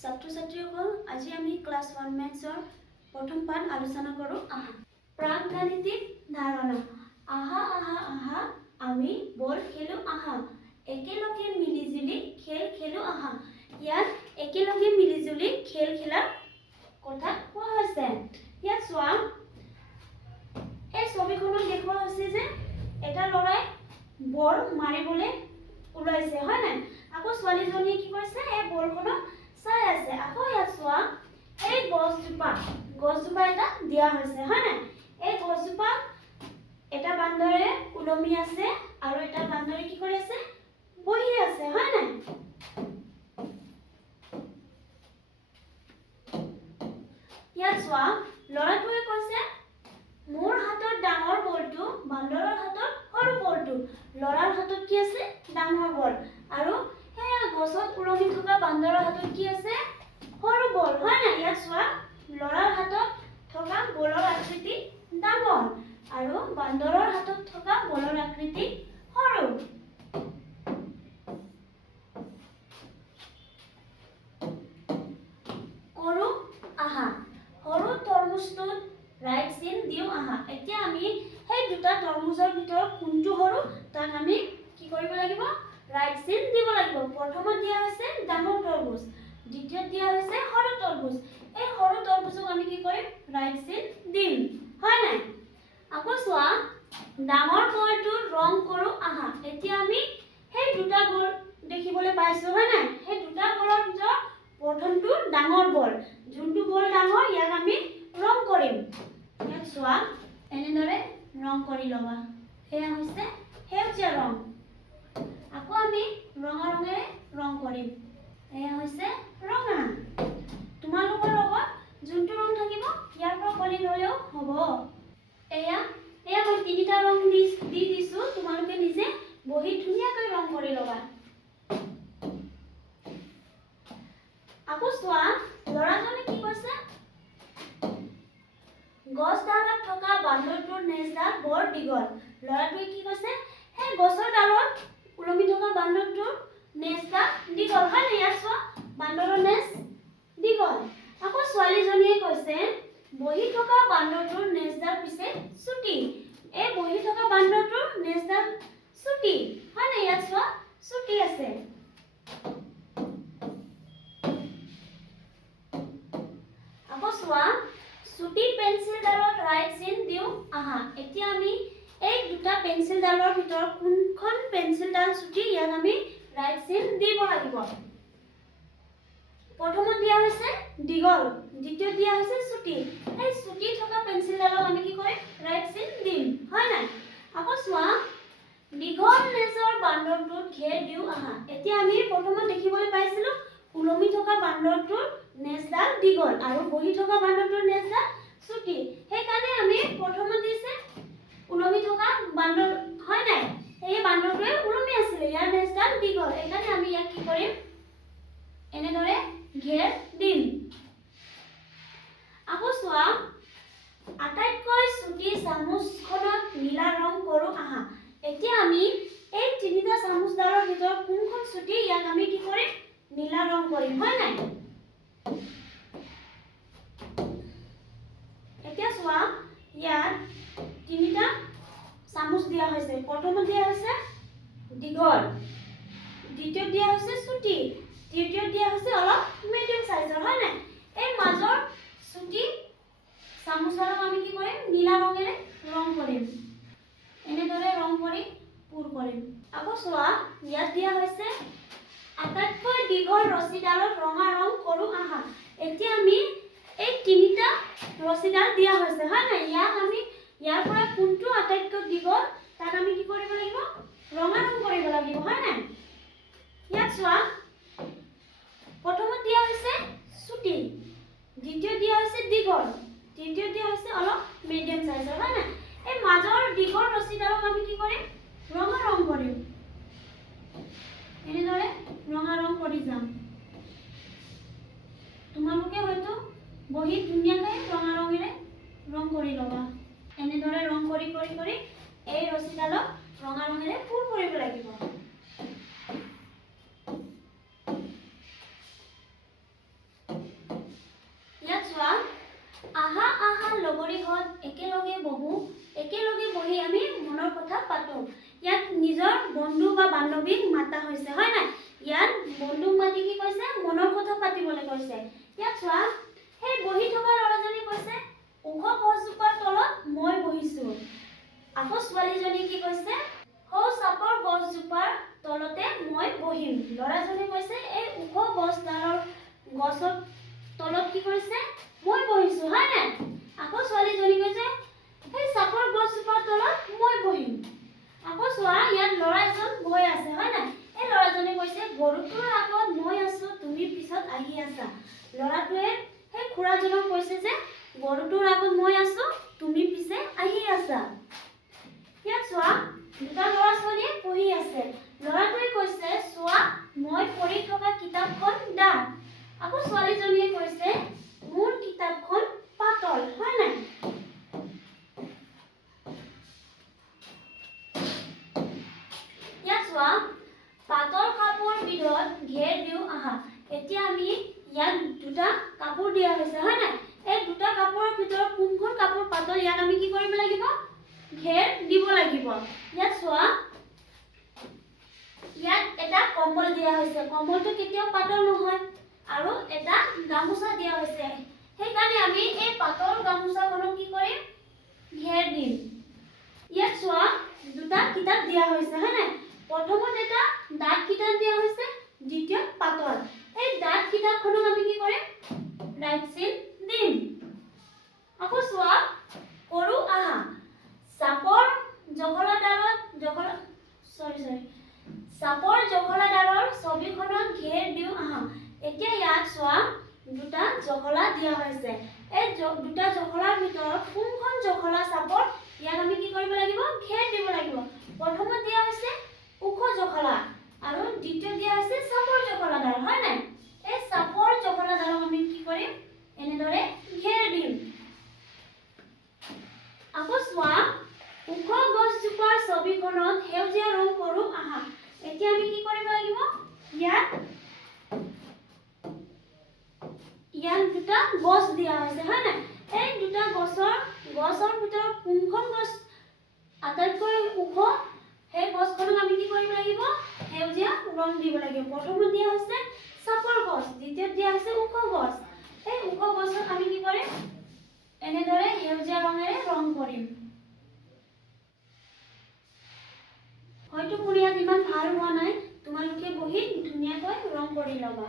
ছাত্ৰ-ছাত্ৰীসকল, আজি আমি ক্লাছ 1 মেথছৰ প্ৰথম পাঠ আলোচনা কৰোঁ। আহা প্ৰাক-গাণিতিক ধাৰণা। আহা আহা আহা আমি বল খেলো আহা, একেলগে মিলিজুলি খেল খেলো আহা। ইয়াত একেলগে মিলিজুলি খেল খেলাৰ কথা কোৱা হৈছে। ইয়াত চোৱা, এই ছবিখনত দেখুওৱা হৈছে যে এটা ল'ৰাই বল মাৰিবলৈ ওলাইছে, হয় নাই? আকৌ ছোৱালীজনীয়ে কি কৰিছে, এই বলখনক চাই আছে। আকৌ ইয়াত চোৱা, এই গছজোপা এটা দিয়া হৈছে, হয় নাই? এই গছজোপা এটা বান্দৰে ওলমি আছে আৰু এটা বান্দৰে কি কৰি আছে, বহি আছে, হয় নাই? ইয়াত চোৱা, ল'ৰাটোৱে কৈছে মোৰ হাতত ডাঙৰ বলটো, বান্দৰৰ হাতত সৰু বলটো। ল'ৰাৰ হাতত কি আছে, ডাঙৰ বল, আৰু সেয়া গছত ওলমি থকা বান্দৰৰ হাতত কি আছে, সৰু বল, হয় নাই? ইয়াত চোৱা, ল'ৰাৰ হাতত থকা বলৰ আকৃতি ডাঙৰ আৰু বান্দৰৰ হাতত থকা বলৰ আকৃতি সৰু। কৰো আহা, সৰু তৰমুজটোত ৰাইট চিন দিওঁ আহা। এতিয়া আমি সেই দুটা তৰমুজৰ ভিতৰত কোনটো সৰু তাক আমি কি কৰিব লাগিব, ৰাইট চিন দিব লাগিব। প্ৰথমত দিয়া হৈছে ডাঙৰ তৰমুজ, দ্বিতীয়ত দিয়া হৈছে সৰু তৰমুজ। এই সৰু তৰমুজক আমি কি কৰিম, ৰাইট চিন দিম, হয় নাই? আকৌ চোৱা, ডাঙৰ বলটোৰ ৰং কৰো আহা। এতিয়া আমি সেই দুটা বল দেখিবলৈ পাইছো, হয় নাই? সেই দুটা বলৰ ভিতৰত প্ৰথমটো ডাঙৰ বল, যোনটো বল ডাঙৰ ইয়াক আমি ৰং কৰিম। ইয়াত চোৱা, এনেদৰে ৰং কৰি ল'বা। এয়া হৈছে সেউজীয়া ৰং। আকৌ আমি ৰঙা ৰঙেৰে ৰং কৰিম। এয়া হৈছে ৰঙা। তোমালোকৰ লগত যোনটো ৰং থাকিব ইয়াৰ পৰা কৰি ল'লেও হ'ব। এয়া মই তিনিটা ৰং দি দিছো, তোমালোকে নিজে বহি ধুনীয়াকৈ ৰং কৰি ল'বা। আকৌ চোৱা, ল'ৰাজনে কি কৈছে, গছডালত থকা বান্দৰটোৰ নেজডাল বৰ দীঘল। ল'ৰাটোৱে কি কৈছে, সেই গছৰ ডালত ওলমি থকা বান্দৰটোৰ নেজডাল দীঘল, হয় নাই? ইয়াত চোৱা, বান্দৰৰ নেজ দীঘল। আকৌ ছোৱালীজনীয়ে কৈছে বহি থকা বান্দৰটোৰ নেজডাল পিছে চুটি। এই বহি থকা বান্দৰটোৰ নেজডাল চুটি, হয় নাই? ইয়াত চোৱা, চুটি আছে। আকৌ চোৱা, চুটি পেঞ্চিলডালত ৰাইট চিন দিওঁ আহা। এতিয়া আমি এই দুটা পেঞ্চিলডালৰ ভিতৰত কোনখন পেঞ্চিলডাল চুটি ইয়াক আমি ৰাইট চিন দিব লাগিব। প্ৰথমত দিয়া হৈছে দীঘল, দ্বিতীয়ত দিয়া হৈছে চুটি। এই চুটি থকা পেঞ্চিলডালক আমি কি কৰিম, ৰাইট চিন দিম, হয় নাই? আকৌ চোৱা, দীঘল নেজৰ বান্দৰটোত ঘেৰ দিওঁ আহা। এতিয়া আমি প্ৰথমত দেখিবলৈ পাইছিলো ওলমি থকা বান্দৰটোৰ নেজডাল দীঘল আৰু বহি থকা বান্দৰটোৰ নেজডাল চুটি। সেইকাৰণে আমি প্ৰথমত দিছে ওলমি থকা বান্দৰ, হয় নাই? এই বান্দৰটোৱে ওলমি আছিলে, ইয়াৰ নেজডাল দীঘল। সেইকাৰণে আমি ইয়াক কি কৰিম, এনেদৰে ঘেৰ দিম। আকৌ চোৱা, আটাইতকৈ চুটি চামুচখনত নীলা ৰং কৰো আহা। এতিয়া আমি এই তিনিটা চামুচডালৰ ভিতৰত কোনখন চুটি ইয়াক আমি কি কৰিম, নীলা ৰং কৰিম, হয় নাই? এতিয়া চোৱা, ইয়াত তিনিটা চামুচ দিয়া হৈছে। প্ৰথমত দিয়া হৈছে দীঘল, দ্বিতীয়ত দিয়া হৈছে চুটি, তৃতীয়ত দিয়া হৈছে অলপ মিডিয়াম সাইজৰ, হয় নাই? এই মাজৰ চুটি চামুচডালক আমি কি কৰিম, নীলা ৰঙেৰে ৰং কৰিম। এনেদৰে ৰং কৰি পুৰ কৰিম। আকৌ চোৱা, ইয়াত দিয়া হৈছে আটাইতকৈ দীঘল ৰছীডালত ৰঙা ৰং কৰো আহা। এতিয়া আমি এই তিনিটা ৰছীডাল দিয়া হৈছে, হয় নাই? ইয়াক আমি ইয়াৰ পৰা কোনটো আটাইতকৈ দীঘল তাক আমি কি কৰিব লাগিব, ৰঙা ৰং কৰিব লাগিব, হয় নাই? ইয়াত চোৱা, প্ৰথমত দিয়া হৈছে চুটি, দ্বিতীয়ত দিয়া হৈছে দীঘল, তৃতীয়ত দিয়া হৈছে অলপ মিডিয়াম সাইজৰ, হয় নাই? এই মাজৰ দীঘল ৰছীডালক আমি কি কৰিম, ৰঙা ৰং কৰিম। এনেদৰে ৰঙা ৰং কৰি যাম। তোমালোকে হয়তো বহি ধুনীয়াকৈ ৰঙা ৰঙেৰে ৰং কৰি ল'বা। এনেদৰে ৰং কৰি কৰি কৰি এই ৰছীডালক ৰঙা ৰঙেৰে পুৰ কৰিব লাগিব। বহো একেলগে বহি আমি মনৰ কথা পাতো ইয়াত নিজৰ বন্ধু বা বান্ধৱীক মাতা হৈছে হয় নাই ইয়াত বন্ধুক মাতি কি কৈছে মনৰ কথা পাতিবলৈ কৈছে ইয়াত চোৱা সেই বহি থকা ল'ৰাজনে কৈছে ওখ গছজোপাৰ তলত মই বহিছো আকৌ ছোৱালীজনী কি কৈছে সৌ চাপৰ গছজোপাৰ তলতে মই বহিম ল'ৰাজনে কৈছে এই ওখ গছৰ তলত কি কৰিছে মই বহিছো হয় নাই আকৌ ছোৱালীজনী কৈছে সেই চাপৰ গছজোপাৰ তলত মই বহিম আকৌ চোৱা ইয়াত ল'ৰা এজন গৈ আছে হয় নাই এই ল'ৰাজনে কৈছে গৰুটোৰ আগত মই আছো তুমি পিছত আহি আছা ল'ৰাটোৱে সেই খুৰাজনক কৈছে যে গৰুটোৰ আগত মই আছো তুমি পিছে আহি আছা ইয়াত চোৱা দুটা ল'ৰা ছোৱালীয়ে পঢ়ি আছে ল'ৰাটোৱে কৈছে চোৱা মই পঢ়ি থকা কিতাপখন ডাঠ আকৌ ছোৱালীজনীয়ে কৈছে মোৰ কিতাপখন পাতল হয় নাই ইয়াত চোৱা পাতল কাপোৰবিধত ঘেৰ দিওঁ আহা এতিয়া আমি ইয়াত দুটা কাপোৰ দিয়া হৈছে হয় নাই এই দুটা কাপোৰৰ ভিতৰত কোনখন কাপোৰ পাতল ইয়াত আমি কি কৰিব লাগিব ঘেৰ দিব লাগিব ইয়াত চোৱা ইয়াত এটা কম্বল দিয়া হৈছে কম্বলটো কেতিয়াও পাতল নহয় আৰু এটা গামোচা দিয়া হৈছে সেইকাৰণে আমি এই পাতল গামোচাখনক কি কৰিম ঘেৰ দিম ইয়াত চোৱা দুটা কিতাপ দিয়া হৈছে হয় নাই প্ৰথমত এটা ডাঠ কিতাপ দিয়া হৈছে দ্বিতীয় পাতল এই ডাঠ কিতাপখনক আমি কি কৰিম ৰাইট চিন দিম আকৌ চোৱা কৰো আহা চাপৰ জখলাদাৰৰ ছবিখনত ঘেৰ দিওঁ আহা এতিয়া ইয়াত চোৱা দুটা জখলা দিয়া হৈছে এই দুটা জখলাৰ ভিতৰত কোনখন জখলা চাপৰ ইয়াক আমি কি কৰিব লাগিব ঘেৰ দিব লাগিব প্ৰথমত দিয়া হৈছে ওখ জখলা আৰু দ্বিতীয় দিয়া হৈছে চাপৰ জখলাদাৰ হয় নাই এই চাপৰ জখলাদাৰক আমি কি কৰিম এনেদৰে ঘেৰ দিম আকৌ চোৱা ওখ গছজোপাৰ ছবিখনত সেউজীয়া ৰং কৰো আহা এতিয়া আমি কি কৰিব লাগিব ইয়াত দুটা গছ দিয়া হৈছে হয় নাই এই দুটা গছৰ ভিতৰত কোনখন গছ আটাইতকৈ ওখ সেই গছখনক আমি কি কৰিব লাগিব সেউজীয়া ৰং দিব লাগিব প্ৰথমত দিয়া হৈছে চাপৰ গছ দ্বিতীয়ত দিয়া হৈছে ওখ গছ এই ওখ গছক আমি কি কৰিম এনেদৰে সেউজীয়া ৰঙেৰে ৰং কৰিম হয়তো মোৰ ইয়াত ইমান ভাল হোৱা নাই তোমালোকে বহি ধুনীয়াকৈ ৰং কৰি ল'বা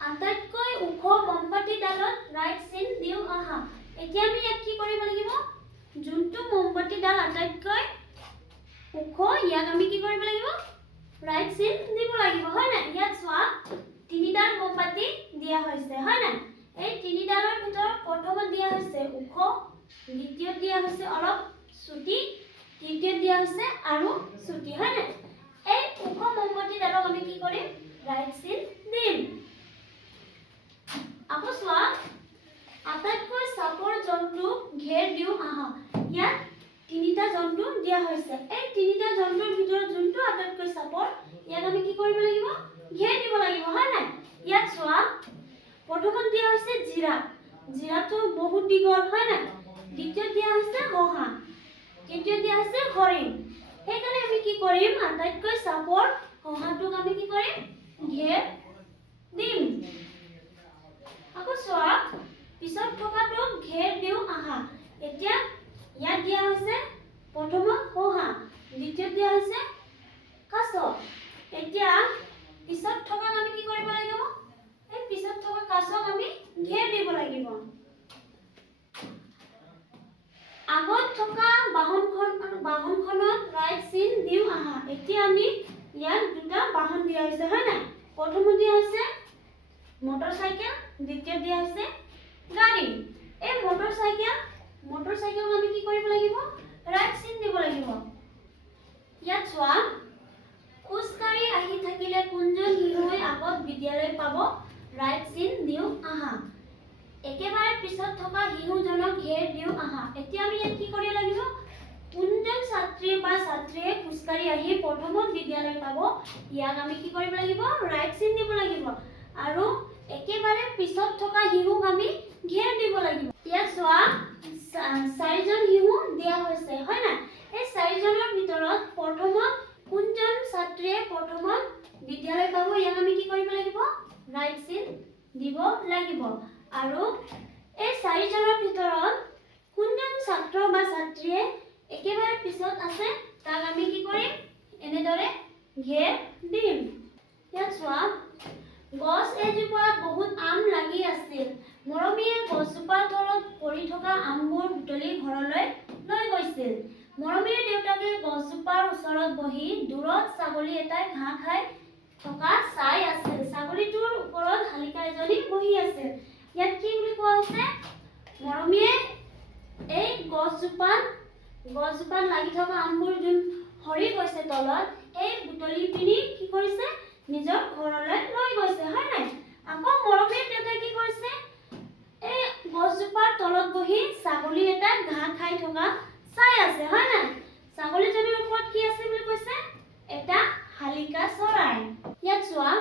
আটাইতকৈ ওখ মমবাতিডালত ৰাইট চিন দিওঁ আহা এতিয়া আমি ইয়াত কি কৰিব লাগিব যোনটো মমবাতিডাল আটাইতকৈ ওখ ইয়াক আমি কি কৰিব লাগিব ৰাইট চিন দিব লাগিব হয় নাই ইয়াত চোৱা তিনিডাল মমবাতি দিয়া হৈছে হয় নাই এই তিনিডালৰ ভিতৰত প্ৰথমত দিয়া হৈছে ওখ দ্বিতীয়ত দিয়া হৈছে অলপ চুটি তৃতীয়ত দিয়া হৈছে আৰু চুটি হয় নাই এই ওখ মমবাতিডালক আমি কি কৰিম ৰাইট চিন দিম আকৌ চোৱা আটাইতকৈ চাপৰ জন্তু ঘেৰ দিওঁ আহা ইয়াত তিনিটা জন্তু দিয়া হৈছে এই তিনিটা জন্তুৰ ভিতৰত যোনটো আটাইতকৈ চাপৰ ইয়াক আমি কি কৰিব লাগিব ঘেৰ দিব লাগিব হয় নাই ইয়াত চোৱা প্ৰথমত দিয়া হৈছে জিৰাফটো বহুত দীঘল হয় নাই দ্বিতীয়ত দিয়া হৈছে মহা তৃতীয়ত দিয়া হৈছে হৰিণ সেইকাৰণে আমি কি কৰিম আটাইতকৈ চাপৰ হহাটোক আমি কি কৰিম ঘেৰ দিম আকৌ চোৱা পিছত থকাটোক ঘেৰ দিওঁ আহা এতিয়া ইয়াত দিয়া হৈছে প্ৰথমত হহা দ্বিতীয়ত দিয়া হৈছে কাছ এতিয়া পিছত থকাক আমি কি কৰিব লাগিব এই পিছত থকা কাছক আমি ঘেৰ দিব লাগিব আগত থকা বাহনখনত ৰাইট চিন দিওঁ আহা এতিয়া আমি ইয়াত দুটা বাহন দিয়া হৈছে হয় নাই প্ৰথমত দিয়া হৈছে মটৰচাইকেল দ্বিতীয় দিয়া হৈছে গাড়ী এই মটৰচাইকেল আমি কি কৰিব লাগিব ৰাইট চিন দিব লাগিব ইয়াত চোৱা খোজকাঢ়ি আহি থাকিলে কোনজন শিশুৱে আগত বিদ্যালয় পাব ৰাইট চিন দিওঁ আহা একেবাৰে পিছত থকা শিশুজনক ঘেৰ দিওঁ আহা এতিয়া আমি ইয়াত কি কৰিব লাগিব কোনজন ছাত্ৰী বা ছাত্ৰীয়ে খোজকাঢ়ি আহি প্ৰথমত বিদ্যালয় পাব ইয়াক আমি কি কৰিব লাগিব ৰাইট চিন দিব লাগিব আৰু একেবাৰে পিছত থকা শিহুক আমি ঘেৰ দিব লাগিব। ইয়াত চোৱা চাৰিজন শিহু দিয়া হৈছে হয় নাই। এই চাৰিজনৰ ভিতৰত প্ৰথমত কোনজন ছাত্ৰীয়ে প্ৰথমত বিদ্যালয় পাব ইয়াক আমি কি কৰিব লাগিব ৰাইট চিন দিব লাগিব। আৰু এই চাৰিজনৰ ভিতৰত কোনজন ছাত্ৰ বা ছাত্ৰীয়ে একেবাৰে পিছত আছে তাক আমি কি কৰিম এনেদৰে ঘেৰ দিম। ইয়াত চোৱা গছ এজোপাত বহুত আম লাগি আছিল। মৰমীয়ে গছজোপাৰ তলত পৰি থকা আমবোৰ বুটলি ঘৰলৈ লৈ গৈছিল। মৰমীৰ দেউতাকে গছজোপাৰ ওচৰত বহি দূৰত ছাগলী এটাই ঘাঁহ খাই থকা চাই আছিল। ছাগলীটোৰ ওপৰত শালিকা এজনী বহি আছিল। ইয়াত কি বুলি কোৱা হৈছে মৰমীয়ে এই গছজোপাত লাগি থকা আমবোৰ যোন সৰি গৈছে তলত এই বুটলি পিনি কি কৰিছে নিজৰ ঘৰলৈ লৈ গৈছে হয় নাই। আকৌ মৰমীৰ দেউতাই কি কৰিছে এই গছজোপাৰ তলত বহি ছাগলী এটা ঘাঁহ খাই থকা চাই আছে হয় নাই। ছাগলীজনীৰ ওপৰত কি আছে বুলি কৈছে এটা শালিকা চৰাই। ইয়াত চোৱা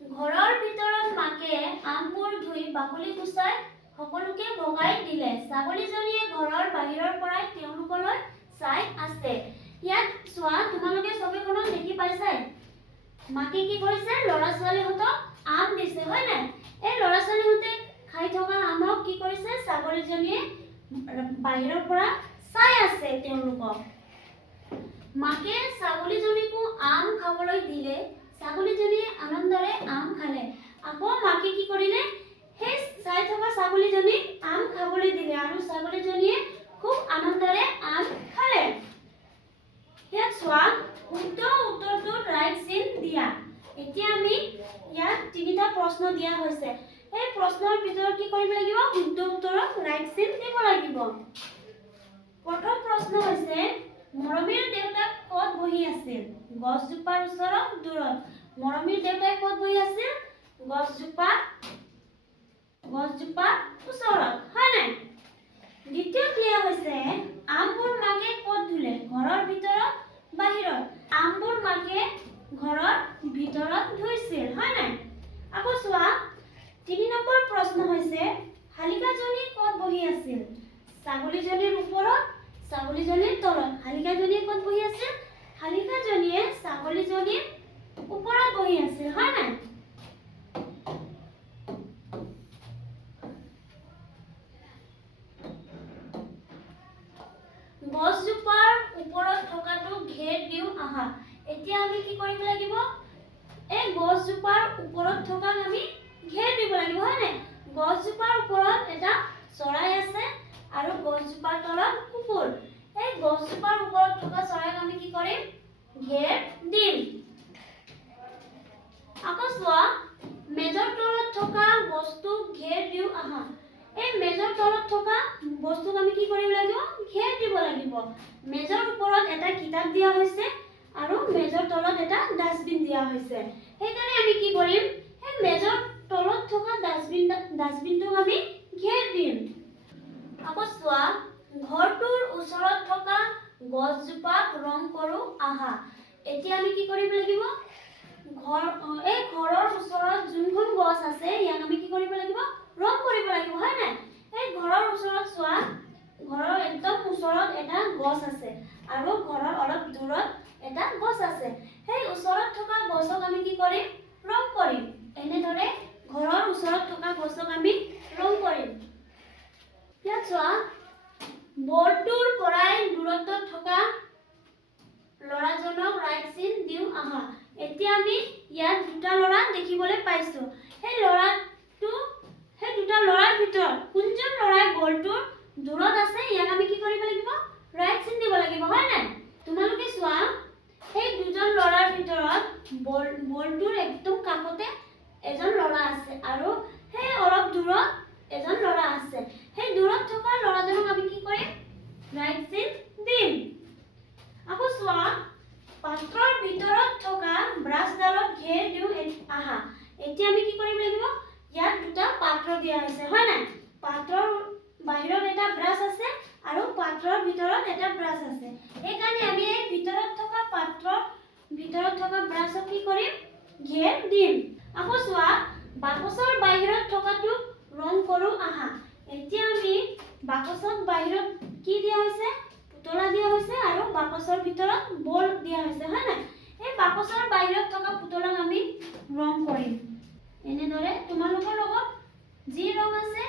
ঘৰৰ ভিতৰত মাকে আমবোৰ ধুই বাকলি গুচাই সকলোকে ভগাই দিলে। ছাগলীজনীয়ে ঘৰৰ বাহিৰৰ পৰাই তেওঁলোকলৈ চাই আছে। ইয়াত চোৱা তোমালোকে ছবিখনত দেখি পাইছাই মাকে কি কৰিছে ল'ৰা ছোৱালীহঁতক আম দিছে হয় নাই। এই ল'ৰা ছোৱালীহঁতে খাই থকা আমক কি কৰিছে ছাগলীজনীয়ে বাহিৰৰ পৰা চাই আছে তেওঁলোকক। মাকে ছাগলীজনীকো আম খাবলৈ দিলে। ছাগলীজনীয়ে আনন্দৰে আম খালে। আকৌ মাকে কি কৰিলে সেই চাই থকা ছাগলীজনীক আম খাবলৈ দিলে আৰু ছাগলীজনীয়ে খুব আনন্দৰে আম খালে। ইয়াত চোৱা শুদ্ধ উত্তৰটোত ৰাইট চিন দিয়া। এতিয়া আমি ইয়াত তিনিটা প্ৰশ্ন দিয়া হৈছে। এই প্ৰশ্নৰ ভিতৰত কি কৰিব লাগিব শুদ্ধ উত্তৰত ৰাইট চিন দিব লাগিব। প্ৰথম প্ৰশ্ন হৈছে মৰমীৰ দেউতাক ক'ত বহি আছিল গছজোপাৰ ওচৰত দূৰত। মৰমীৰ দেউতাই ক'ত বহি আছিল গছজোপাৰ ওচৰত হয় নাই। দ্বিতীয় ক্ৰিয়া হৈছে আমবোৰ মাকে ক'ত ধুলে ঘৰৰ ভিতৰত বাহিৰত। আমবোৰ মাকে ঘৰৰ ভিতৰত ধুইছিল হয় নাই। আকৌ চোৱা 3 নম্বৰ প্ৰশ্ন হৈছে শালিকাজনী ক'ত বহি আছিল ছাগলীজনীৰ ওপৰত ছাগলীজনীৰ তলত। শালিকাজনীয়ে ক'ত বহি আছিল শালিকাজনীয়ে ছাগলীজনীৰ ওপৰত বহি আছিল হয় নাই। গছজোপাৰ ওপৰত থকাটো ঘেৰ দিওঁ আহা। এতিয়া আমি কি কৰিব লাগিব এই গছজোপাৰ ওপৰত থকাক আমি ঘেৰ দিব লাগিব হয় নাই। গছজোপাৰ ওপৰত এটা চৰাই আছে আৰু গছজোপাৰ তলত কুকুৰ। এই গছজোপাৰ ওপৰত থকা চৰাইক আমি কি কৰিম ঘেৰ দিম। আকৌ চোৱা মেজৰ তলত থকা বস্তুক ঘেৰ দিওঁ আহা। এই মেজৰ তলত থকা বস্তুক আমি কি কৰিব লাগিব ঘেৰ দিব লাগিব। মেজৰ ওপৰত এটা কিতাপ দিয়া হৈছে আৰু মেজৰ তলত এটা ডাষ্টবিন দিয়া হৈছে। সেইকাৰণে আমি কি কৰিম এই মেজৰ তলত থকা ডাষ্টবিনটোক আমি ঘেৰ দিম। আকৌ চোৱা ঘৰটোৰ ওচৰত থকা গছজোপাক ৰং কৰো আহা। এতিয়া আমি কি কৰিব লাগিব এই ঘৰৰ ওচৰত যোনখন গছ আছে ইয়াক আমি কি কৰিব লাগিব ৰং কৰিব লাগিব হয় নাই। এই ঘৰৰ ওচৰত চোৱা ঘৰৰ একদম ওচৰত এটা গছ আছে আৰু ঘৰৰ অলপ দূৰত এটা গছ আছে। সেই ওচৰত থকা গছক আমি কি কৰিম ৰং কৰিম। এনেদৰে ঘৰৰ ওচৰত থকা গছক আমি ৰং কৰিম। ইয়াত চোৱা বৰ্ডটোৰ পৰাই দূৰত্বত থকা ল'ৰাজনক ৰাইট চিন দিওঁ আহা। এতিয়া আমি ইয়াত দুটা ল'ৰা দেখিবলৈ পাইছো। সেই দুটা ল'ৰাৰ ভিতৰত কোনজন ল'ৰাই বলটোৰ দূৰত আছে ইয়াক আমি কি কৰিব লাগিব ৰাইট চিন দিব লাগিব হয় নাই। তোমালোকে চোৱা সেই দুজন ল'ৰাৰ ভিতৰত বলটোৰ একদম কাষতে এজন ল'ৰা আছে আৰু সেই অলপ দূৰত এজন ল'ৰা আছে। সেই দূৰত থকা ল'ৰাজনক আমি কি কৰিম ৰাইট চিন দিম। আকৌ চোৱা পাত্ৰৰ ভিতৰত থকা ব্ৰাছডালত ঘেৰ দিওঁ আহা। এতিয়া আমি কি কৰিব লাগিব ইয়াত দুটা পাত্ৰ দিয়া হৈছে হয় নাই। পাত্ৰৰ বাহিৰত এটা ব্ৰাছ আছে আৰু পাত্ৰৰ ভিতৰত এটা ব্ৰাছ আছে। সেইকাৰণে আমি এই ভিতৰত থকা ব্ৰাছক কি কৰিম ঘেৰ দিম। আকৌ চোৱা বাকচৰ বাহিৰত থকাটো ৰং কৰোঁ আহা। এতিয়া আমি বাকচৰ বাহিৰত কি দিয়া হৈছে? পুতলা দিয়া হৈছে আৰু বাকচৰ ভিতৰত বল দিয়া হৈছে, হয় নাই? এই বাকচৰ বাহিৰত থকা পুতলাক আমি ৰং কৰিম। এনেদৰে তোমালোকৰ লগত যি ৰং আছে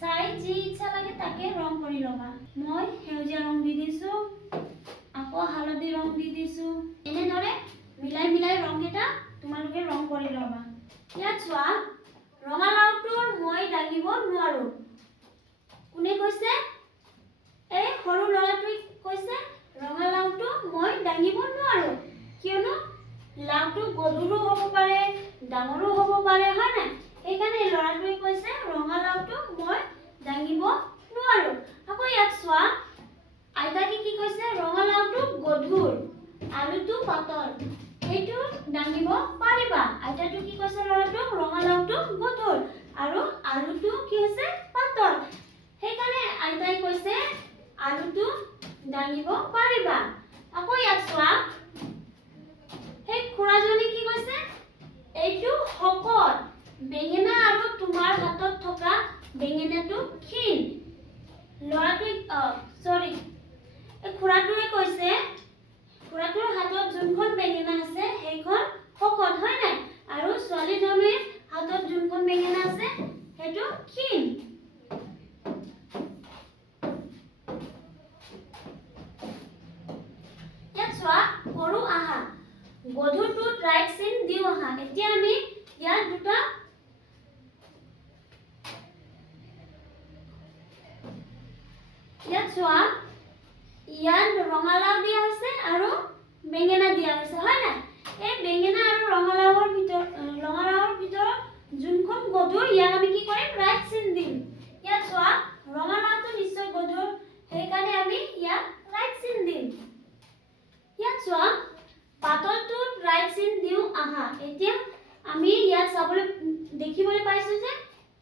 চাই যি ইচ্ছা লাগে তাকে ৰং কৰি ল'বা। মই সেউজীয়া ৰং দি দিছোঁ, আকৌ হালধি ৰং দি দিছোঁ। এনেদৰে মিলাই মিলাই ৰংকেইটা তোমালোকে ৰং কৰি ল'বা। ইয়াত চোৱা, ৰঙালাওটোৰ মই দাঙিব নোৱাৰোঁ। কোনে কৈছে? এই সৰু ল'ৰাটোৱে কৈছে ৰঙালাওটো মই দাঙিব নোৱাৰোঁ, কিয়নো লাওটো গধুৰো হ'ব পাৰে, ডাঙৰো হ'ব পাৰে, হয় নাই? সেইকাৰণে ল'ৰাটোৱে কৈছে ৰঙালাওটো মই দাঙিব নোৱাৰোঁ। আকৌ ইয়াত চোৱা, আইতাকে কি কৈছে? ৰঙালাওটো গধুৰ, আলুটো পাতল, সেইটো দাঙিব পাৰিবা। আইতাটো কি কৈছে ল'ৰাটোক? ৰঙালাওটো গধুৰ আৰু আলুটো কি হৈছে? পাতল। সেইকাৰণে আইতাই কৈছে আলুটো দাঙিব পাৰিবা। আকৌ ইয়াত চোৱা, সেই খুৰাজনী কি কৈছে? এইটো শকত, বেঙেনা আৰু তোমাৰ হাতত থকা বেঙেনাটো ক্ষীণ। ল'ৰাটোৱে এই খুৰাটোৱে কৈছে খুৰাটোৰ হাতত যোনখন বেঙেনা আছে সেইখন শকত, হয় নাই? আৰু ছোৱালীজনীৰ হাতত যোনখন বেঙেনা আছে সেইটো ক্ষীণ। ইয়াত চোৱা, কৰোঁ আহা। গধুৰটোত ৰাইট চিন দিওঁ আহা। এতিয়া আমি ইয়াত দুটা ইয়াত চোৱা, ইয়াত ৰঙালাও দিয়া হৈছে আৰু বেঙেনা দিয়া হৈছে, হয় নাই? এই বেঙেনা আৰু ৰঙালাওৰ ভিতৰত যোনখন গধুৰ ইয়াক আমি কি কৰিম? ৰাইট চিন দিম। ইয়াত চোৱা, ৰঙালাওটো নিশ্চয় গধুৰ, সেইকাৰণে আমি ইয়াক ৰাইট চিন দিম। ইয়াত চোৱা, পাতলটোত ৰাইট চিন দিওঁ আহা। এতিয়া আমি ইয়াত দেখিবলৈ পাইছোঁ যে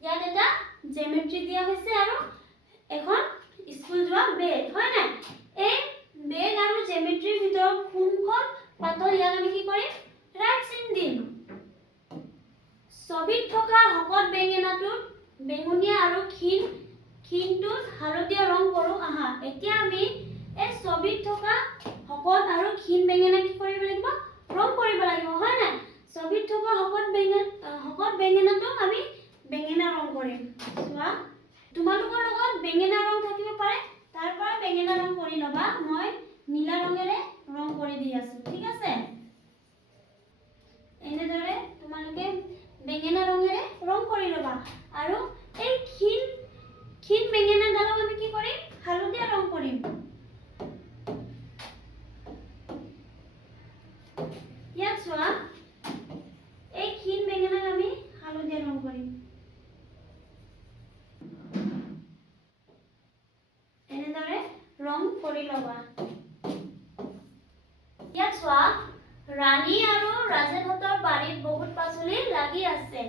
ইয়াত এটা জেমেট্ৰি দিয়া হৈছে আৰু এখন স্কুল যোৱা বেগ, হয় নাই? এই বেগ আৰু জেমেট্ৰিৰ ভিতৰত কোনখন পাতল ইয়াক আমি কি কৰিম? ৰাইট চিন দিম। ছবিত থকা শকত বেঙেনাটোত বেঙুনীয়া আৰু ক্ষীণটোত হালধীয়া ৰং কৰোঁ আহা। এতিয়া আমি এই ছবিত থকা শকত আৰু ক্ষীণ বেঙেনা কি কৰিব লাগিব? ৰং কৰিব লাগিব, হয় নাই? ছবিত থকা শকত বেঙেনাটো আমি বেঙেনা ৰং কৰিম। চোৱা, তোমালোকৰ লগত বেঙেনা ৰং থাকিব পাৰে, তাৰ পৰা বেঙেনা ৰং কৰি ল'বা। মই নীলা ৰঙেৰে ৰং কৰি দি আছোঁ, ঠিক আছে? এনেদৰে তোমালোকে বেঙেনা ৰঙেৰে ৰং কৰি ল'বা। আৰু এই ক্ষীণ বেঙেনাডালক আমি কি কৰিম? হালধীয়া ৰং কৰিম। ইয়াত চোৱা, এই ক্ষীণ বেঙেনাক আমি হালধীয়া ৰং কৰিম। এনেদৰে ৰং কৰি ল'বা। ইয়াত চোৱা, ৰাণী আৰু ৰাজেনহঁতৰ বাৰীত বহুত পাচলি লাগি আছে।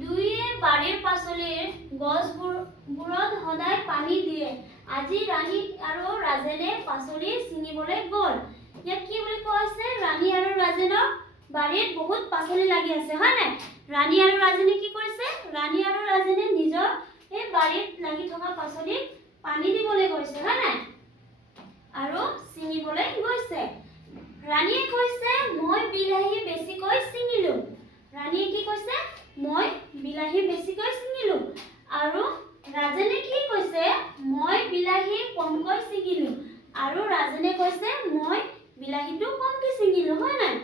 দুয়োয়ে বাৰীৰ পাচলিৰ গছবোৰত সদায় পানী দিয়ে। আজি ৰাণী আৰু ৰাজেনে পাচলি ছিঙিবলৈ গ'ল। ইয়াত কি বুলি কোৱা হৈছে? ৰাণী আৰু ৰাজেনৰ বাৰীত বহুত পাচলি লাগি আছে, হয় নাই? ৰাণী আৰু ৰাজেনে কি কৰিছে? ৰাণী আৰু ৰাজেনে নিজৰ এই বাৰীত লাগি থকা পাচলিত পানী দিবলৈ গৈছে, হয় নাই? আৰু ছিঙিবলৈ গৈছে। ৰাণীয়ে কৈছে মই বিলাহী বেছিকৈ ছিঙিলোঁ। ৰাণীয়ে কি কৈছে? মই বিলাহী বেছিকৈ ছিঙিলোঁ। আৰু ৰাজেনে কি কৈছে? মই বিলাহী কমকৈ ছিঙিলোঁ। আৰু ৰাজেনে কৈছে মই বিলাহীটো কমকৈ ছিঙিলোঁ, হয় নাই?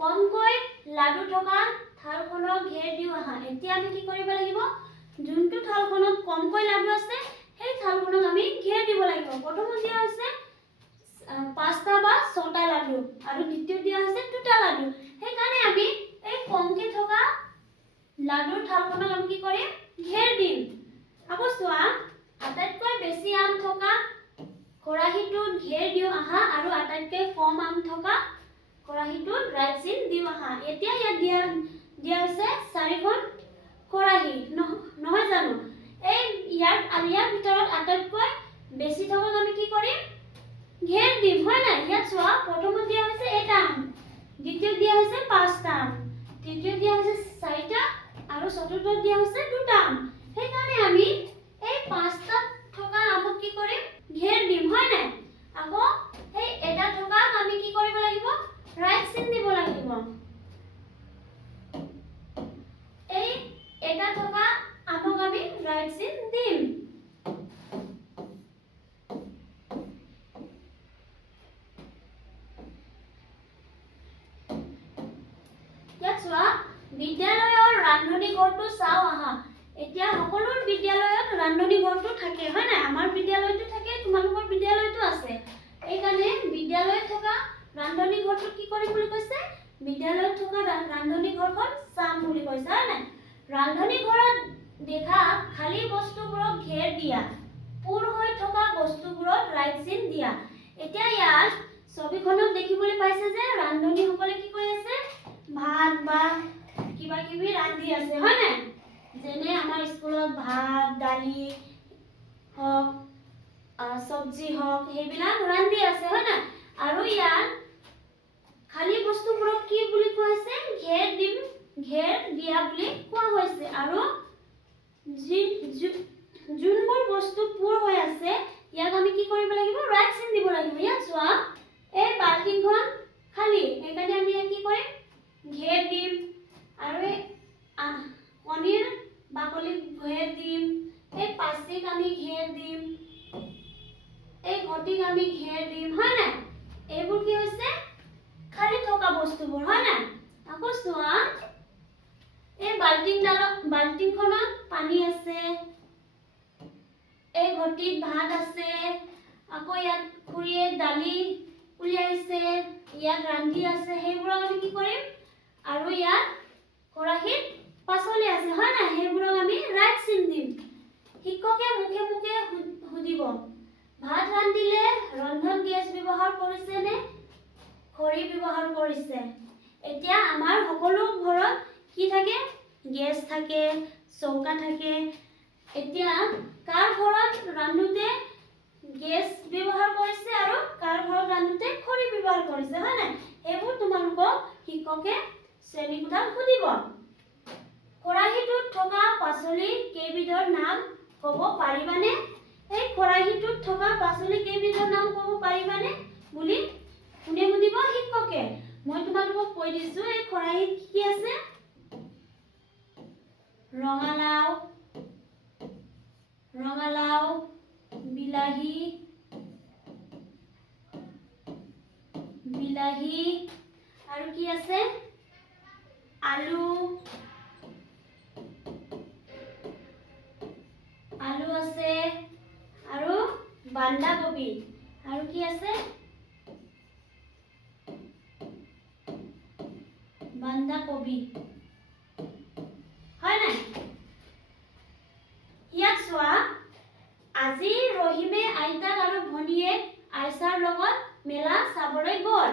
কমকৈ লাডু থকা থালখনক ঘেৰ দিওঁ আহা। এতিয়া আমি কি কৰিব লাগিব? যোনটো থালখনত কমকৈ লাডু আছে সেই থালখনক আমি ঘেৰ দিব লাগিব। প্ৰথমত দিয়া হৈছে 5টা বা 6টা লাডু আৰু দ্বিতীয়ত দিয়া হৈছে 2টা লাডু। সেইকাৰণে আমি এই কমকৈ থকা লাডুৰ থালখনক আমি কি কৰিম? ঘেৰ দিম। আকৌ চোৱা, আটাইতকৈ বেছি আম থকা খৰাহীটোত ঘেৰ দিওঁ আহা আৰু আটাইতকৈ কম আম থকা খৰাহীটোত ৰাইট চিন দিওঁ আহা। এতিয়া ইয়াত দিয়া হৈছে 4খন খৰাহী, নহয় জানো? ইয়াৰ ভিতৰত আটাইতকৈ বেছি থকাক আমি কি কৰিম? ঘেৰ দিম হয় নাই ইয়াত চোৱা প্ৰথমত দিয়া হৈছে এটা আম দ্বিতীয়ত দিয়া হৈছে পাঁচটা আম তৃতীয়ত দিয়া হৈছে চাৰিটা আৰু চতুৰ্থত দিয়া হৈছে দুটা আম সেইকাৰণে আমি এই পাঁচটা থকা আমক কি কৰিম ঘেৰ দিম হয় নাই আকৌ এই এটা থকা আমি কি কৰিব লাগিব ৰাইট চিন দিব লাগিব এই এটা থকা আমক আমি ৰাইট চিন দিম বিদ্যালয়ৰ ৰান্ধনী ঘৰটো চাও আহা এতিয়া সকলো বিদ্যালয়ত ৰান্ধনী ঘৰটো থাকে হয় না আমাৰ বিদ্যালয়টো থাকে তোমালোকৰ বিদ্যালয়টো আছে এইকাৰণে বিদ্যালয়ত থকা ৰান্ধনী ঘৰটো কি কৰিম বুলি কৈছে বিদ্যালয়ত থকা ৰান্ধনী ঘৰখন চাম বুলি কৈছে হয় না ৰান্ধনী ঘৰত দেখা খালি বস্তুবোৰক ঘেৰ দিয়া পুৰ হৈ থকা বস্তুবোৰত ৰাইট চিন দিয়া এতিয়া ইয়াত ছবিখনত দেখিবলৈ পাইছে যে ৰান্ধনীসকলে কি কৰি আছে ভাত বা কিবা কিবি ৰান্ধি আছে হয় নাই যেনে আমাৰ স্কুলত ভাত দালি হওক সবজি হওক সেইবিলাক ৰান্ধি আছে হয় নাই আৰু ইয়াত খালি বস্তুবোৰক কি বুলি কোৱা হৈছে ঘেৰ দিয়া বুলি কোৱা হৈছে আৰু যোনবোৰ বস্তু পুৰ হৈ আছে ইয়াক আমি কি কৰিব লাগিব ৰাইট চিন দিব লাগিব ইয়াত চোৱা এই বাল্টিংখন খালি সেইকাৰণে আমি কি কৰিম ঘেৰ দিম আৰু কণীৰ বাকলি ঘেৰ দিম এই পাচিক আমি ঘেৰ দিম এই ঘটিক আমি ঘেৰ দিম হয় নাই এইবোৰ কি হৈছে খালি থকা বস্তুবোৰ হয় নাই আকৌ চোৱা এই বাল্টিংখনত পানী আছে এই ঘটিত ভাত আছে আকৌ ইয়াত খুৰীয়ে দালি উলিয়াইছে ইয়াত ৰান্ধি আছে সেইবোৰক আমি কি কৰিম আৰু ইয়াত কৰাহীত পাচলি আছে হয় না সেইবোৰক আমি ৰাইট চিন দিম শিক্ষকে মুখে মুখে সুধিব ভাত ৰান্ধিলে ৰন্ধন গেছ ব্যৱহাৰ কৰিছে নে খৰি ব্যৱহাৰ কৰিছে এতিয়া আমাৰ সকলো ঘৰত কি থাকে গেছ থাকে চৌকা থাকে এতিয়া কাৰ ঘৰত ৰান্ধোতে গেছ ব্যৱহাৰ কৰিছে আৰু কাৰ ঘৰত ৰান্ধোতে খৰি ব্যৱহাৰ কৰিছে হয় না এইবোৰ তোমালোকক শিক্ষকে শ্ৰেণীকোঠাত সুধিব খৰাহীটোত থকা পাচলি কেইবিধৰ নাম ক'ব পাৰিবানে এই খৰাহীটোত থকা পাচলি কেইবিধৰ নাম ক'ব পাৰিবানে বুলি কোনে সুধিব শিক্ষকে মই তোমালোকক কৈ দিছো এই খৰাহীত কি আছে ৰঙালাও বিলাহী আৰু কি আছে আলু আছে আৰু বন্ধাকবি আৰু কি আছে বন্ধাকবি হয় নাই ইয়াত চোৱা আজি ৰহিমে আইতাক আৰু ভনীয়েক আইছাৰ লগত মেলা চাবলৈ গ'ল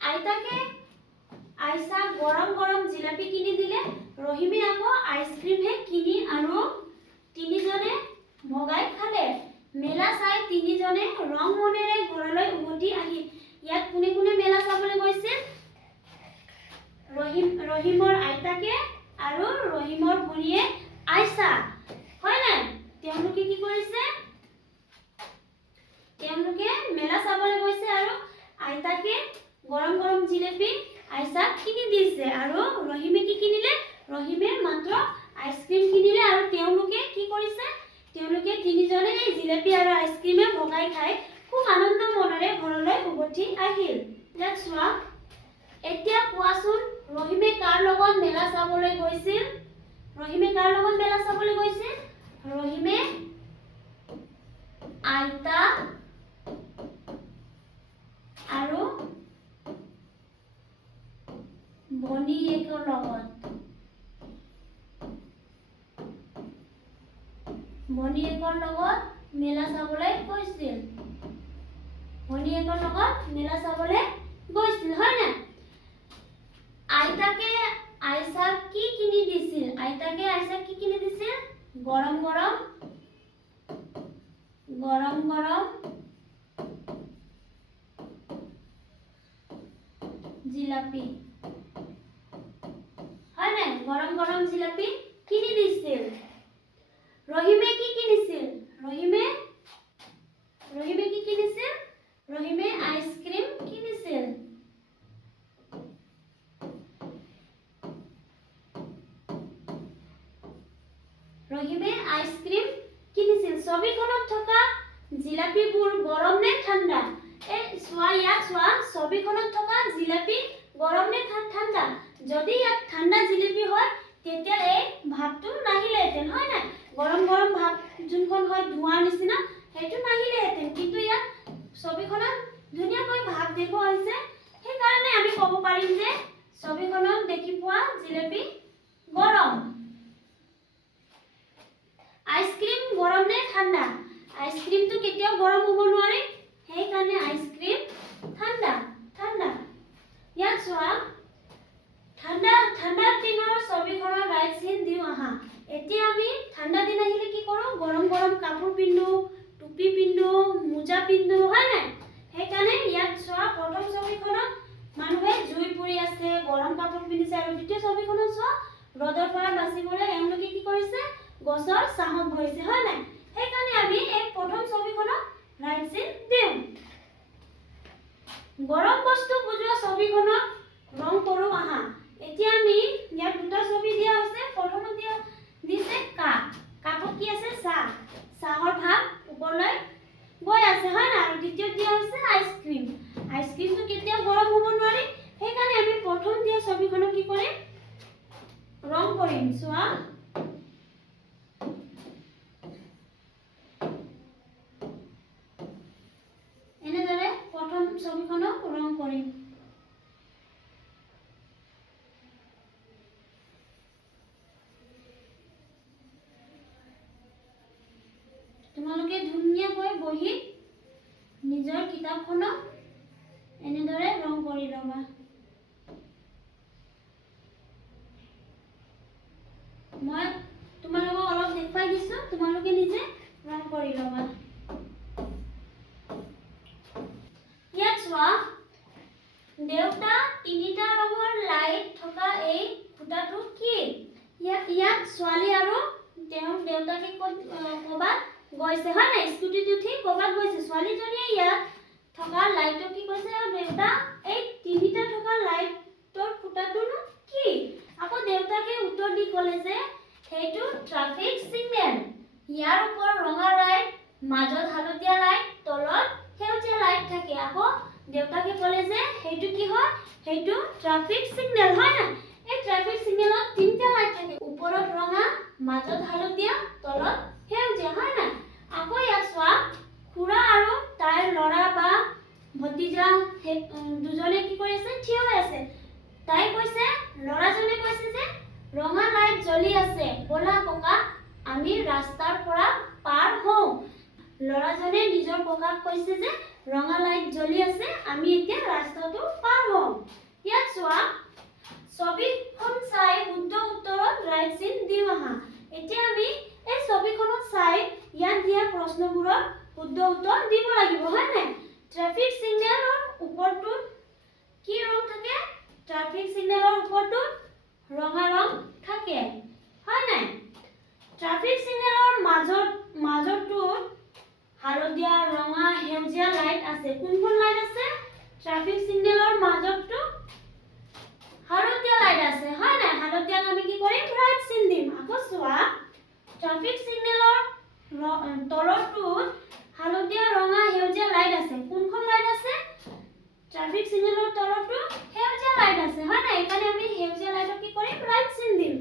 আইতাকে আইছাক গৰম গৰম জিলাপি কিনি দিলে ৰহিমে আকৌ আইচক্ৰীমহে কিনি আৰু তিনিজনে ভগাই খালে মেলা চাই তিনিজনে ৰং মনেৰে ঘৰলৈ উভতি আহিল ইয়াত কোনে কোনে মেলা চাবলৈ গৈছিল ৰহিমৰ আইতাকে আৰু ৰহিমৰ ভনীয়েক আইছা হয় নাই তেওঁলোকে কি কৰিছে তেওঁলোকে মেলা চাবলৈ গৈছে আৰু আইতাকে গৰম গৰম জিলাপি আইছাক কিনি দিছে আৰু ৰহিমে কি কিনিলে ৰহিমে মাত্ৰ আইচক্ৰীম কিনিলে আৰু তেওঁলোকে কি কৰিছে তেওঁলোকে তিনিজনে এই জিলাপি আৰু আইচক্ৰীমে ভগাই খাই খুব আনন্দ মনেৰে ঘৰলৈ উভতি আহিল ইয়াত চোৱা এতিয়া কোৱাচোন ৰহিমে কাৰ লগত মেলা চাবলৈ গৈছিল ৰহিমে আইতা আৰু ভনীয়েকৰ লগত মেলা চাবলৈ গৈছিল হয় না আইতাকে আইছাক কি কিনি দিছিল গৰম গৰম জিলাপি হয় নাই গৰম গৰম জিলাপি কিনি দিছিল ৰহিমে কি কিনিছিল ৰহিমে কি কিনিছিল ৰহিমে আইসক্ৰীম কিনিছিল ৰহিমে আইসক্ৰীম কিনিছিল ছবিখনত থকা জিলাপিবোৰ গৰম নে ঠাণ্ডা এই চোৱা ইয়াত চোৱা ছবিখনত থকা জিলাপি গৰম নে ঠাণ্ডা যদি ইয়াত ঠাণ্ডা জিলাপি হয় তেতিয়া এই ভাৱটো নাহিলেহেঁতেন হয় নাই গৰম গৰম ভাৱ যোনখন হয় ধোঁৱাৰ নিচিনা সেইটো নাহিলেহেঁতেন কিন্তু ইয়াত ছবিখনত ধুনীয়াকৈ ভাৱ দেখুওৱা হৈছে সেইকাৰণে আমি ক'ব পাৰিম যে ছবিখনত দেখি পোৱা জিলাপি গৰম আইসক্ৰীম গৰম নে ঠাণ্ডা আইসক্ৰীমটো কেতিয়াও গৰম হ'ব নোৱাৰে সেইকাৰণে আইসক্ৰীম ঠাণ্ডা ইয়াত চোৱা ঠাণ্ডা দিনৰ ছবিখনৰ ৰাইট চিন দিওঁ আহা এতিয়া আমি ঠাণ্ডা দিন আহিলে কি কৰোঁ গৰম গৰম কাপোৰ পিন্ধো টুপি পিন্ধো মোজা পিন্ধো হয় নাই সেইকাৰণে ইয়াত চোৱা প্ৰথম ছবিখনত মানুহে জুই পুৰি আছে গৰম কাপোৰ পিন্ধিছে আৰু দ্বিতীয় ছবিখনত চোৱা ৰ'দৰ পৰা বাচিবলৈ এওঁলোকে কি কৰিছে গছৰ ছাঁত বহিছে হয় নাই সেইকাৰণে আমি এই প্ৰথম ছবিখনত ৰাইট চিন দিওঁ গৰম বস্তু বুজোৱা ছবিখনত ৰং কৰোঁ আহা এতিয়া আমি ইয়াত দুটা ছবি দিয়া হৈছে প্ৰথমত দিছে কাপত কি আছে চাহৰ ভাৱ ওপৰলৈ গৈ আছে হয় না আৰু দ্বিতীয়ত দিয়া হৈছে আইসক্ৰীমটো কেতিয়াও গৰম হ'ব নোৱাৰে সেইকাৰণে আমি প্ৰথম দিয়া ছবিখনত কি কৰিম ৰং কৰিম চোৱা এনেদৰে প্ৰথম ছবিখনক ৰং কৰিম তোমালোকে ধুনীয়াকৈ বহি নিজৰ কিতাপখনক এনেদৰে ৰং কৰি ল'বা মই তোমালোকক অলপ দেখুৱাই দিছোঁ তোমালোকে নিজে ৰং কৰি ল'বা ইয়াত চোৱা দেউতা তিনিটা ৰঙৰ লাইট থকা এই খুঁটাটো কি ইয়াত ছোৱালী আৰু তেওঁৰ দেউতাকে ক'ৰবাত গৈছে হয় নাই স্কুটিত উঠি ক'ৰবাত গৈছে ছোৱালীজনীয়ে ইয়াত থকা লাইটটো কি কৈছে আৰু দেউতা এই তিনিটা থকা লাইটৰ খুঁটাটোনো কি আকৌ দেউতাকে উত্তৰ দি ক'লে যে সেইটো ট্ৰাফিক সিগনেল ইয়াৰ ওপৰত ৰঙা লাইট মাজত হালধীয়া লাইট তলত সেউজীয়া লাইট থাকে আকৌ দেউতাকে ক'লে যে সেইটো কি হয় সেইটো ট্ৰাফিক সিগনেল হয় না এই ট্ৰাফিক সিগনেলত তিনিটা লাইট থাকে ওপৰত ৰঙা মাজত হালধীয়া তলত সেউজীয়া হয় না আকৌ ইয়াত চোৱা খুৰা আৰু তাইৰ ল'ৰা বা ভতিজা দুজনে কি কৰি আছে থিয় হৈ আছে তাই কৈছে ল'ৰাজনে কৈছে যে ৰঙা লাইট জ্বলি আছে ব'লা ককা আমি ৰাস্তাৰ পৰা পাৰ হওঁ ল'ৰাজনে নিজৰ ককাক কৈছে যে ৰঙা লাইট জ্বলি আছে আমি এতিয়া ৰাস্তাটো পাৰ হওঁ ইয়াত চোৱা ছবিখন চাই শুদ্ধ উত্তৰত ৰাইট চিন দিওঁ আহা এতিয়া আমি এই ছবিখনত চাই ইয়াত দিয়া প্ৰশ্নবোৰৰ শুদ্ধ উত্তৰ দিব লাগিব হয় নাই ট্ৰাফিক সিগনেলৰ ওপৰটোত কি ৰং থাকে ট্ৰাফিক সিগনেলৰ ওপৰটোত ৰঙা ৰং থাকে হয় নাই ট্ৰাফিক সিগনেলৰ মাজৰটোত হালধীয়া ৰঙা সেউজীয়া লাইট আছে কোনখন লাইট আছে ট্ৰাফিক সিগনেলৰ মাজৰটো হালধীয়া লাইট আছে হয় নাই হালধীয়াক আমি কি কৰিম ৰাইট চিন দিম আকৌ চোৱা ট্ৰাফিক সিগনেলৰ তলৰটোত হালধীয়া ৰঙা সেউজীয়া লাইট আছে কোনখন লাইট আছে ট্ৰাফিক সিগনেলৰ তলৰটো সেউজীয়া লাইট আছে হয় নাই এইকাৰণে আমি সেউজীয়া লাইটক কি কৰিম ৰাইট চিন দিম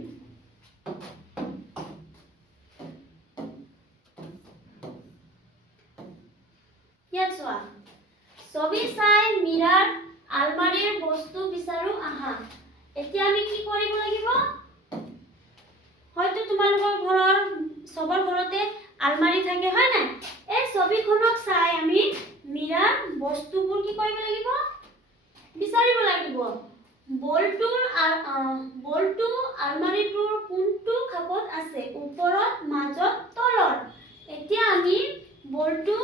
ইয়াত চোৱা ছবি চাই মিৰাৰ আলমাৰীৰ বস্তু বিচাৰো আহা এতিয়া আমি কি কৰিব লাগিব হয়তো তোমালোকৰ ঘৰৰ সবৰ ঘৰতে আলমাৰী থাকে হয় নাই এই ছবিখনক চাই আমি মিৰাৰ বস্তুবোৰ কি কৰিব লাগিব বিচাৰিব লাগিব বলটো আলমাৰীটোৰ কোনটো খাপত আছে ওপৰত মাজত তলত এতিয়া আমি বলটো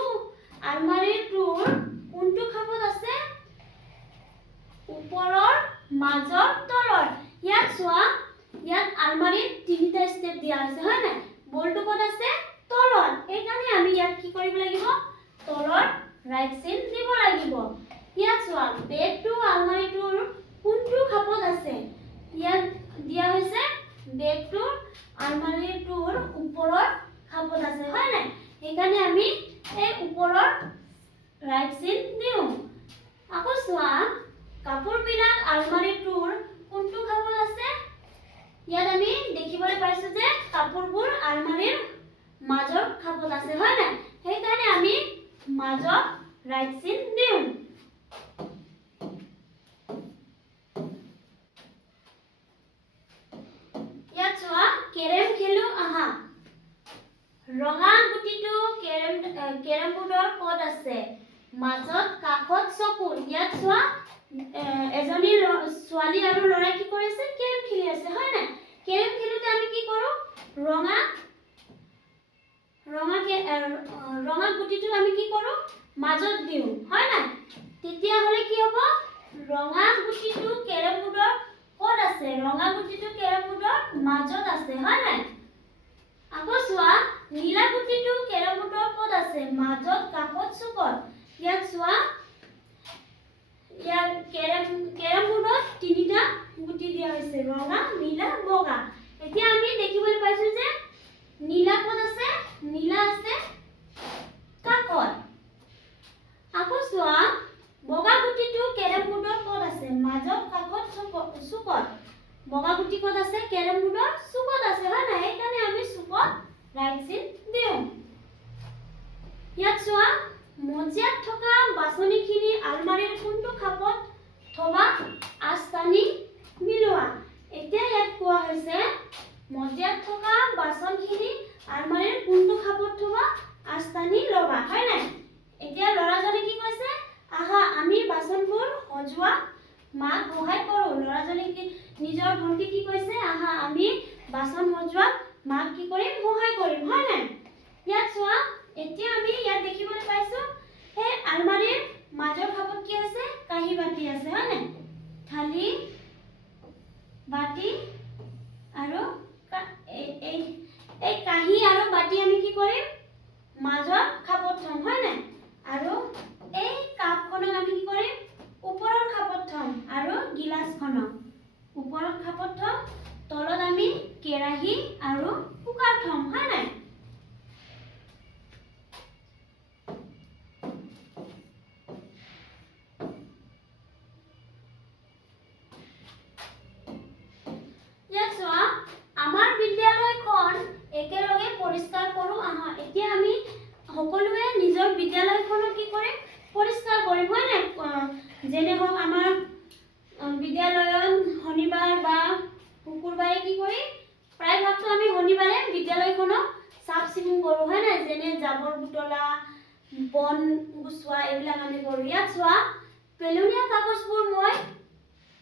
আলমাৰীটোৰ কোনটো খাপত আছে ওপৰৰ কৰিব লাগিব তলৰ ৰাইট চিন দিব লাগিব ইয়াত চোৱা বেগটো আলমাৰিটোৰ কোনটো খাপত আছে ইয়াত দিয়া হৈছে বেগটো আলমাৰিটোৰ ওপৰৰ খাপত আছে হয় নাই সেইকাৰণে আমি এই ওপৰৰ ৰাইট চিন দিওঁ আকৌ চোৱা কাপোৰবিলাক আলমাৰিটোৰ কোনটো খাপত আছে ইয়াত আমি দেখিবলৈ পাইছো যে কাপোৰবোৰ আলমাৰিৰ মাজৰ খাপত আছে হয় নাই সেইকাৰণে আমি মাজত ৰাইট চিন দিওঁ ইয়াত চোৱা কেৰম খেলো আহা ৰঙা গুটিটো কেৰম বোৰ্ডৰ ক'ত আছে মাজত কাষত চকুৰ ইয়াত চোৱা এজনী ছোৱালী আৰু ল'ৰাই কি কৰিছে কেৰম খেলি আছে হয় নাই কেৰম খেলোতে আমি কি কৰো ৰঙা গুটিটো আমি কি কৰো মাজত দিওঁ হয় নাই তেতিয়া হলে কি হ'ব ৰঙা গুটিটো কেৰম বোৰ্ডৰ ক'ত আছে ৰঙা গুটিটো কেৰম বোৰ্ডৰ মাজত আছে হয় নাই আকৌ চোৱা নীলা গুটিটো কেৰম বোৰ্ডৰ ক'ত আছে মাজত কাষত চুকত ইয়াত চোৱা ইয়াত কেৰম বোৰ্ডত তিনিটা গুটি দিয়া হৈছে ৰঙা নীলা বগা এতিয়া আমি দেখিবলৈ পাইছো যে নীলা ক'ত আছে নীলা আছে কাষত আকৌ চোৱা বগা গুটিটো কেৰম বোৰ্ডৰ ক'ত আছে মাজত কাষত চুকত বগা গুটি ক'ত আছে কেৰম বোৰ্ডৰ চুকত আছে হয় নাই সেইকাৰণে আমি চুকত ৰাইট চিন দিওঁ ইয়াত চোৱা মজিয়াত থকা বাছনিখিনি আলমাৰীৰ কোনটো খাপত থবা আস্তানি মিলোৱা এতিয়া ইয়াত কোৱা হৈছে মজিয়াত থকা বাছনখিনি আলমাৰীৰ কোনটো খাপত থবা আস্তানি লবা হয় নাই এতিয়া ল'ৰাজনে কি কৈছে আহা আমি বাছনবোৰ সজোৱা মাক সহায় কৰো ল'ৰাজনে নিজৰ ভণ্টি কি কৈছে আহা আমি বাছন সজোৱাত মাক কি কৰিম সহায় কৰিম হয় নাই ইয়াত চোৱা এতিয়া আমি ইয়াত দেখিবলৈ পাইছো এই আলমাৰীৰ মাজৰ খাপত কি আছে কাঁহী বাতি আছে হয় নাই থালি বাতি আৰু এই কাঁহী আৰু বাতি আমি কি কৰিম মাজৰ খাপত থম হয় নাই আৰু এই কাপখনক আমি কি কৰিম ওপৰৰ খাপত থম আৰু গিলাসখনক ওপৰৰ খাপত থম তলত আমি কেৰাহী আৰু কুকাৰ থম হয় নাই ইয়াত চোৱা আমাৰ বিদ্যালয়খন একেলগে পৰিষ্কাৰ কৰো আহা এতিয়া আমি সকলোৱে নিজৰ বিদ্যালয়খনক কি কৰিম পৰিষ্কাৰ কৰিম হয় নাই যেনে হওক আমাৰ বিদ্যালয়ত শনিবাৰ বা শুকুৰবাৰে কি কৰিম প্ৰায়ভাগটো আমি শনিবাৰে বিদ্যালয়খনক চাফ চিকুণ কৰো হয় নাই যেনে জাবৰ বুটলা বন গুচোৱা এইবিলাক আমি কৰো ইয়াত চোৱা পেলনীয়া কাগজবোৰ মই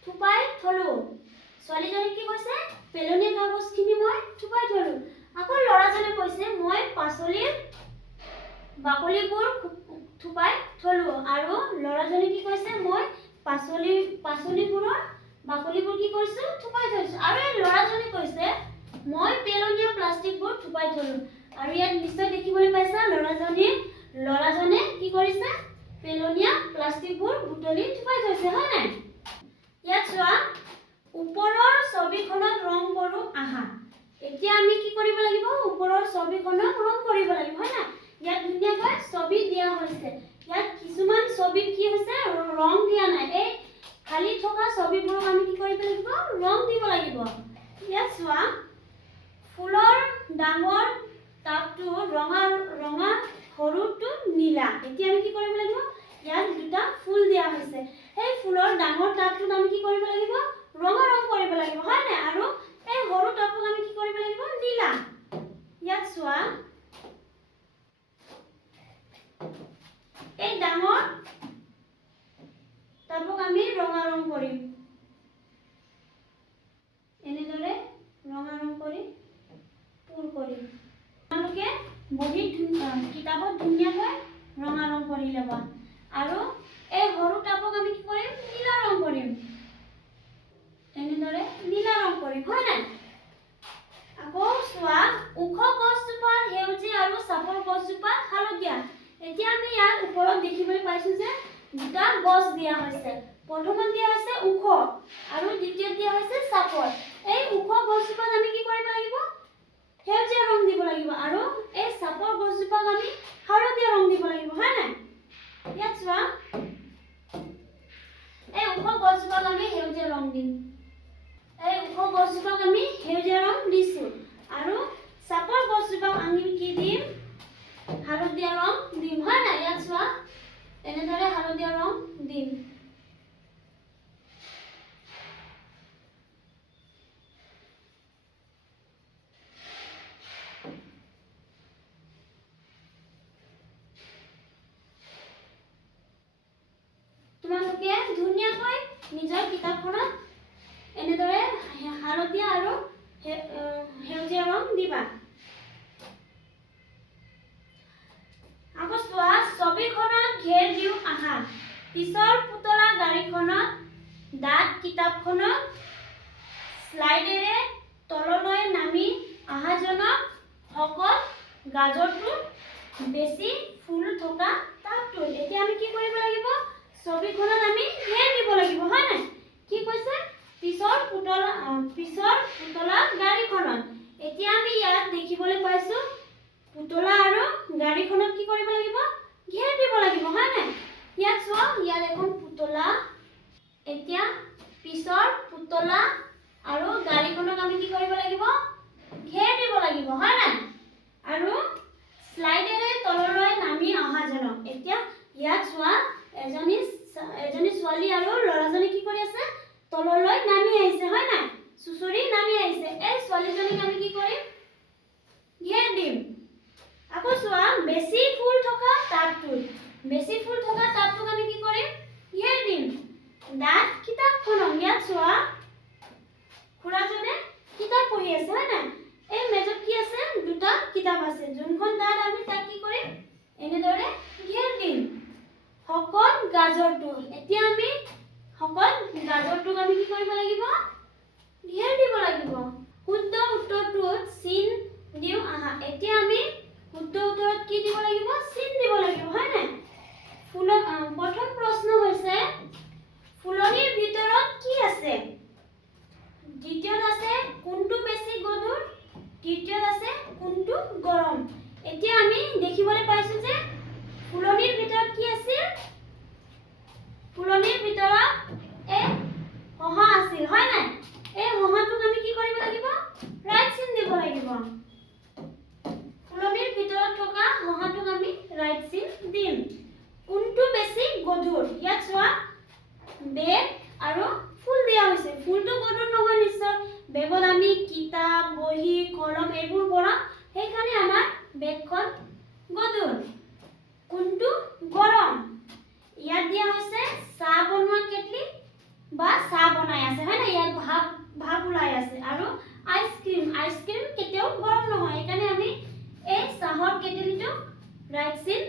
থুপাই থলো ছোৱালীজনী কি কৈছে পেলনীয়া কাগজখিনি মই থুপাই থলো আকৌ ল'ৰাজনে কৈছে মই পাচলিৰ বাকলিবোৰ থুপাই থলো আৰু ল'ৰাজনে কি কৈছে মই পাচলিবোৰৰ বাকলিবোৰ কি কৰিছো থুপাই থৈছো আৰু এই ল'ৰাজনে কৈছে মই পেলনীয়া প্লাষ্টিকবোৰ থুপাই থলো আৰু ইয়াত নিশ্চয় দেখিবলৈ পাইছা ল'ৰাজনে কি কৰিছে পেলনীয়া প্লাষ্টিকবোৰ বুটলি থুপাই থৈছে হয় নাই ইয়াত চোৱা ওপৰৰ ছবিখনত ৰং কৰো আহা এতিয়া আমি কি কৰিব লাগিব ওপৰৰ ছবিখনত ৰং কৰিব লাগিব হয় না ইয়াত ধুনীয়াকৈ ছবি দিয়া হৈছে ইয়াত কিছুমান ছবিত কি হৈছে ৰং দিয়া নাই এই খালি থকা ছবিবোৰক আমি কি কৰিব লাগিব ৰং দিব লাগিব ইয়াত চোৱা ফুলৰ ডাঙৰ টাবটো ৰঙা সৰুটো নীলা এতিয়া আমি কি কৰিব লাগিব ইয়াত দুটা ফুল দিয়া হৈছে এই ফুলৰ ডাঙৰ টাবটোত আমি কি কৰিব লাগিব ৰঙা ৰং কৰিব লাগিব হয় নাই আৰু এই সৰু টাবটোক আমি কি কৰিব লাগিব নীলা ইয়াত চোৱা এই ডাঙৰ টাবক আমি ৰঙা ৰং কৰিম এনেদৰে ৰঙা ৰং কৰি পুৰ কৰিম আপোনালোকে বহীত কিতাপত ধুনীয়াকৈ ৰঙা ৰং কৰি ল'বা আৰু এই সৰু টাবক আমি কি কৰিম নীলা ৰং কৰিম এনেদৰে নীলা ৰং কৰিম হয় নাই আকৌ চোৱা ওখ গছজোপাৰ সেউজীয়া আৰু চাপৰ গছজোপা হালধীয়া পাইছো যে দুটা গছ দিয়া হৈছে প্ৰথমত দিয়া হৈছে ওখ আৰু দ্বিতীয়ত দিয়া হৈছে চাপৰ এই ওখ গছজোপাত আমি কি কৰিব লাগিব সেউজীয়া ৰং দিব লাগিব আৰু এই চাপৰ গছজোপাত আমি হালধীয়া ৰং দিব লাগিব হয় নাই ইয়াত চোৱা এই ওখ গছজোপাত আমি সেউজীয়া ৰং দিম এই ওখ গছজোপাত আমি সেউজীয়া ৰং দিছো আৰু চাপৰ গছজোপাত আমি কি দিম হালধীয়া ৰং দিম হয় নাই ইয়াত চোৱা এনেদৰে হালধীয়া ৰং দিম তোমালোকে ধুনীয়াকৈ নিজৰ কিতাপখনত এনেদৰে হালধীয়া আৰু সেউজীয়া ৰং দিবা আকৌ চোৱা ছবিখনত ঘেৰ দিওঁ আহা পিছৰ পুতলা গাড়ীখনত দাঁত কিতাপখনত স্লাইডেৰে তললৈ নামি আহাজনক সকল গাজৰটো বেছি ফুল থকা তাতটো এতিয়া আমি কি কৰিব লাগিব ছবিখনত আমি ঘেৰ দিব লাগিব হয় নাই কি কৈছে পিছৰ পুতলা গাড়ীখনত এতিয়া আমি ইয়াত দেখিবলৈ পাইছো পুতলা আৰু গাড়ীখনত কি কৰিব লাগিব ঘেৰ দিব লাগিব হয় নাই ইয়াত চোৱা ইয়াত এখন পুতলা এতিয়া পিছৰ পুতলা আৰু গাড়ীখনক আমি কি কৰিব লাগিব ঘেৰ দিব লাগিব হয় নাই আৰু স্লাইডেৰে তললৈ নামি অহাজনক এতিয়া ইয়াত চোৱা এজনী ছোৱালী আৰু ল'ৰাজনে কি কৰি আছে তললৈ নামি আহিছে হয় নাই চুচৰি নামি আহিছে এই ছোৱালীজনীক আমি কি কৰিম ঘেৰ দিম আকৌ চোৱা বেছি ফুল থকা তাতটোত আমি কি কৰিম ঘেৰ দিম দাঁত কিতাপখনক ইয়াত চোৱা খুৰাজনে কিতাপ পঢ়ি আছে হয় নাই এই মেজত কি আছে দুটা কিতাপ আছে যোনখন দাঁত আমি তাক কি কৰিম এনেদৰে ঘেৰ দিম সকল গাজৰটো এতিয়া আমি সকল গাজৰটোক আমি কি কৰিব লাগিব ঘেৰ দিব লাগিব শুদ্ধ উত্তৰটোত চিন দিওঁ আহা এতিয়া আমি শুদ্ধ উত্তৰত কি দিব লাগিব চিন দিব লাগিব হয় নাই প্ৰথম প্ৰশ্ন হৈছে ফুলনিৰ ভিতৰত কি আছে দ্বিতীয়ত আছে কোনটো বেছি গধুৰ তৃতীয়ত আছে কোনটো গৰম এতিয়া আমি দেখিবলৈ পাইছো যে ফুলনিৰ ভিতৰত কি আছিল ফুলনিৰ ভিতৰত হহা আছিল হয় নাই এই হহাটোক আমি কি কৰিব লাগিব ৰাইট চিন দিব লাগিব ফুলনিৰ ভিতৰত থকা হহাটোক আমি ৰাইট চিন দিম কোনটো বেছি গধুৰ ইয়াত চোৱা বেগ আৰু ফুল দিয়া হৈছে ফুলটো গধুৰ নহয় নিশ্চয় বেগত আমি কিতাপ বহি কলম এইবোৰ ভৰাম সেইকাৰণে আমাৰ বেগখন গধুৰ কোনটো গৰম ইয়াত দিয়া হৈছে চাহ বনোৱা কেটলি বা চাহ বনাই আছে হয় না ইয়াত ভাপ ওলাই আছে আৰু আইসক্ৰিম কেতিয়াও গৰম নহয় সেইকাৰণে আমি এই চাহৰ কেটলিটো ৰাইট চিন